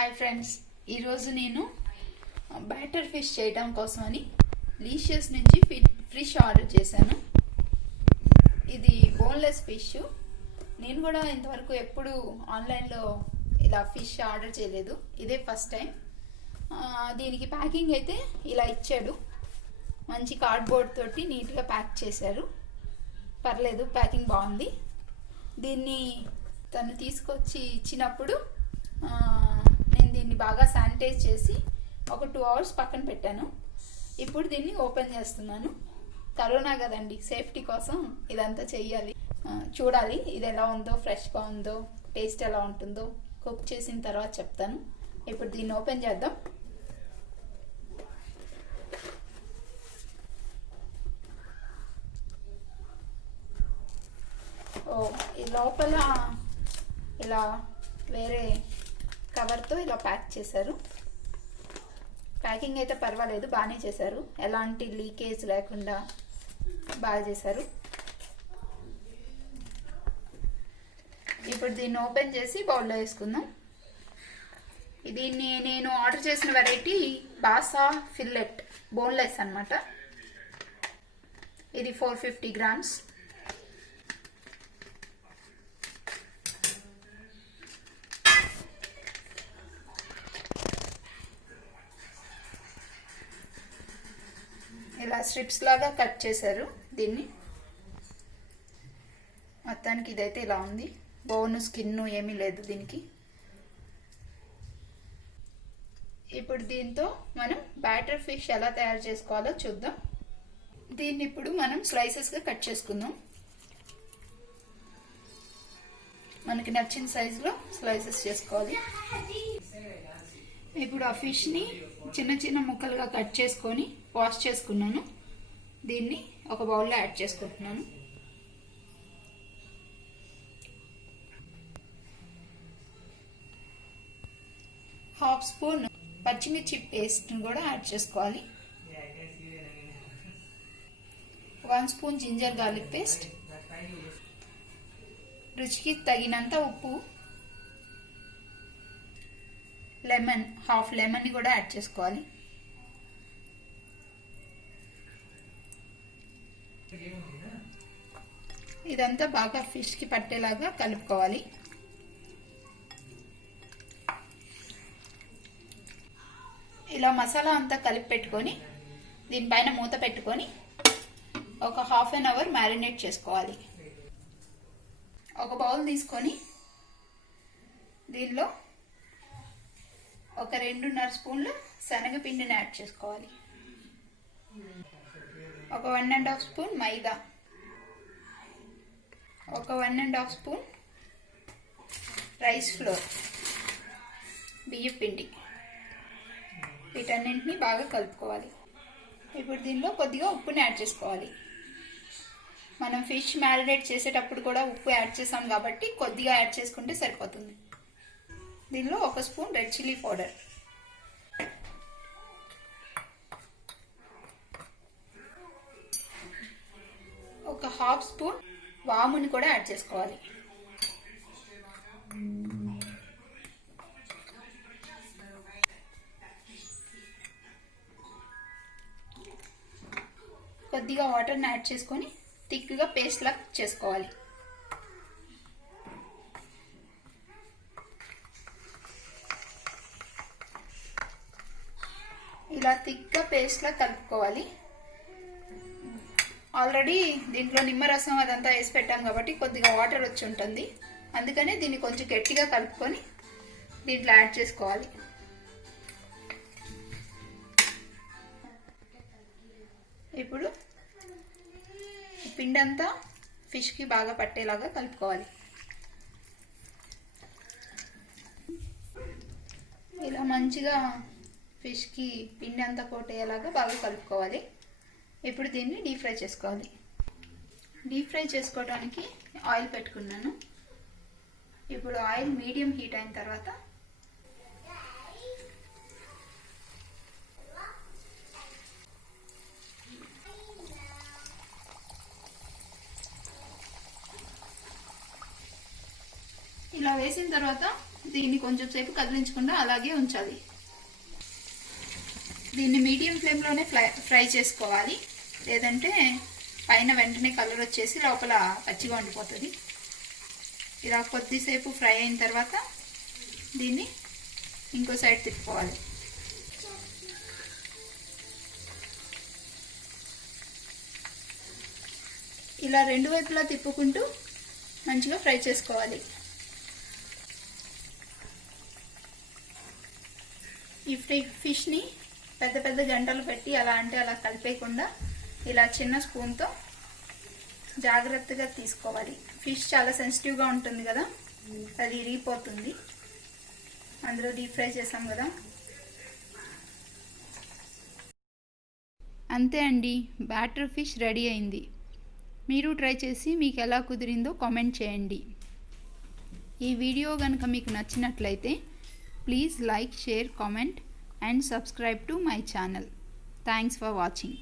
Hi friends, ఈరోజు నేను batter fish చేయడం కోసమని లీషియస్ నుంచి ఫిష్ ఆర్డర్ చేశాను. ఇది బోన్లెస్ ఫిష్. నేను కూడా ఇంతవరకు ఎప్పుడు ఆన్లైన్లో ఇలా ఫిష్ ఆర్డర్ చేయలేదు, ఇదే ఫస్ట్ టైం. దీనికి ప్యాకింగ్ అయితే ఇలా ఇచ్చాడు, మంచి కార్డ్బోర్డ్ తోటి నీట్గా ప్యాక్ చేశారు. పర్లేదు, ప్యాకింగ్ బాగుంది. దీన్ని తను తీసుకొచ్చి ఇచ్చినప్పుడు నేను దీన్ని బాగా శానిటైజ్ చేసి ఒక 2 hours పక్కన పెట్టాను. ఇప్పుడు దీన్ని ఓపెన్ చేస్తున్నాను. కరోనా కదండి, సేఫ్టీ కోసం ఇదంతా చెయ్యాలి. చూడాలి ఇది ఎలా ఉందో, ఫ్రెష్గా ఉందో, టేస్ట్ ఎలా ఉంటుందో కుక్ చేసిన తర్వాత చెప్తాను. ఇప్పుడు దీన్ని ఓపెన్ చేద్దాం. ఈ లోపల ఇలా వేరే కవర్తో ఇలా ప్యాక్ చేశారు. ప్యాకింగ్ అయితే పర్వాలేదు, బాగానే చేశారు. ఎలాంటి లీకేజ్ లేకుండా బాగా చేశారు. ఇప్పుడు దీన్ని ఓపెన్ చేసి బౌల్లో వేసుకుందాం. దీన్ని నేను ఆర్డర్ చేసిన వెరైటీ బాసా ఫిల్లెట్ బోన్లెస్ అన్నమాట. ఇది 450 grams. ఇలా స్ట్రిప్స్ లాగా కట్ చేశారు దీన్ని. మొత్తానికి ఇదైతే ఇలా ఉంది. బోను స్కిన్ ఏమీ లేదు దీనికి. ఇప్పుడు దీంతో మనం బ్యాటర్ ఫిష్ ఎలా తయారు చేసుకోవాలో చూద్దాం. దీన్ని ఇప్పుడు మనం స్లైసెస్గా కట్ చేసుకుందాం. మనకి నచ్చిన సైజులో స్లైసెస్ చేసుకోవాలి. ఇప్పుడు ఆ ఫిష్ని చిన్న చిన్న ముక్కలుగా కట్ చేసుకొని వాష్ చేసుకున్నాను. దీన్ని ఒక బౌల్లో యాడ్ చేసుకుంటున్నాను. హాఫ్ స్పూన్ పచ్చిమిర్చి పేస్ట్ని కూడా యాడ్ చేసుకోవాలి. 1 స్పూన్ జింజర్ గార్లిక్ పేస్ట్, రుచికి తగినంత ఉప్పు, లెమన్, హాఫ్ లెమన్ని కూడా యాడ్ చేసుకోవాలి. ఇదంతా బాగా ఫిష్కి పట్టేలాగా కలుపుకోవాలి. ఇలా మసాలా అంతా కలిపి పెట్టుకొని దీనిపైన మూత పెట్టుకొని ఒక 1/2 hour మ్యారినేట్ చేసుకోవాలి. ఒక బౌల్ తీసుకొని దీనిలో ఒక 2.5 స్పూన్లు శనగపిండిని యాడ్ చేసుకోవాలి. ఒక 1.5 స్పూన్ మైదా, ఒక 1.5 స్పూన్ రైస్ ఫ్లోర్, బియ్యం పిండి. వీటన్నింటినీ బాగా కలుపుకోవాలి. ఇప్పుడు దీనిలో కొద్దిగా ఉప్పుని యాడ్ చేసుకోవాలి. మనం ఫిష్ మ్యారినేట్ చేసేటప్పుడు కూడా ఉప్పు యాడ్ చేసాం కాబట్టి కొద్దిగా యాడ్ చేసుకుంటే సరిపోతుంది. దీనిలో 1 స్పూన్ రెడ్ చిల్లీ పౌడర్, ఒక 1/2 స్పూన్ వాముని కూడా యాడ్ చేసుకోవాలి. కొద్దిగా వాటర్ని యాడ్ చేసుకొని థిక్గా పేస్ట్ లా చేసుకోవాలి. ఇలా థిక్గా పేస్ట్ లా కలుపుకోవాలి. ఆల్రెడీ దీంట్లో నిమ్మరసం అదంతా వేసి పెట్టాం కాబట్టి కొద్దిగా వాటర్ వచ్చి ఉంటుంది. అందుకనే దీన్ని కొంచెం గట్టిగా కలుపుకొని దీంట్లో యాడ్ చేసుకోవాలి. ఇప్పుడు పిండి అంతా ఫిష్కి బాగా పట్టేలాగా కలుపుకోవాలి. ఇలా మంచిగా ఫిష్కి పిండి అంతా కోటేలాగా బాగా కలుపుకోవాలి. ఇప్పుడు దీన్ని డీప్ ఫ్రై చేసుకోవాలి. డీప్ ఫ్రై చేసుకోవడానికి ఆయిల్ పెట్టుకున్నాను. ఇప్పుడు ఆయిల్ మీడియం హీట్ అయిన తర్వాత ఇలా వేసిన తర్వాత దీన్ని కొంచెం సేపు కదిలించకుండా అలాగే ఉంచాలి. దీన్ని మీడియం ఫ్లేమ్లోనే ఫ్రై చేసుకోవాలి, లేదంటే పైన వెంటనే కలర్ వచ్చేసి లోపల పచ్చిగా ఉండిపోతుంది. ఇలా కొద్దిసేపు ఫ్రై అయిన తర్వాత దీన్ని ఇంకో సైడ్ తిప్పుకోవాలి. ఇలా రెండు వైపులా తిప్పుకుంటూ మంచిగా ఫ్రై చేసుకోవాలి. ఈ ఫిష్ని పెద్ద పెద్ద గంటలు పెట్టి అలా అంటే అలా కలిపేయకుండా ఇలా చిన్న స్పూన్తో జాగ్రత్తగా తీసుకోవాలి. ఫిష్ చాలా సెన్సిటివ్గా ఉంటుంది కదా, అది ఇరిగిపోతుంది. అందులో డీప్ ఫ్రై చేసాం కదా. అంతే అండి, బ్యాటర్ ఫిష్ రెడీ అయింది. మీరు ట్రై చేసి మీకు ఎలా కుదిరిందో కామెంట్ చేయండి. ఈ వీడియో కనుక మీకు నచ్చినట్లయితే please like, share, comment and subscribe to my channel. Thanks for watching.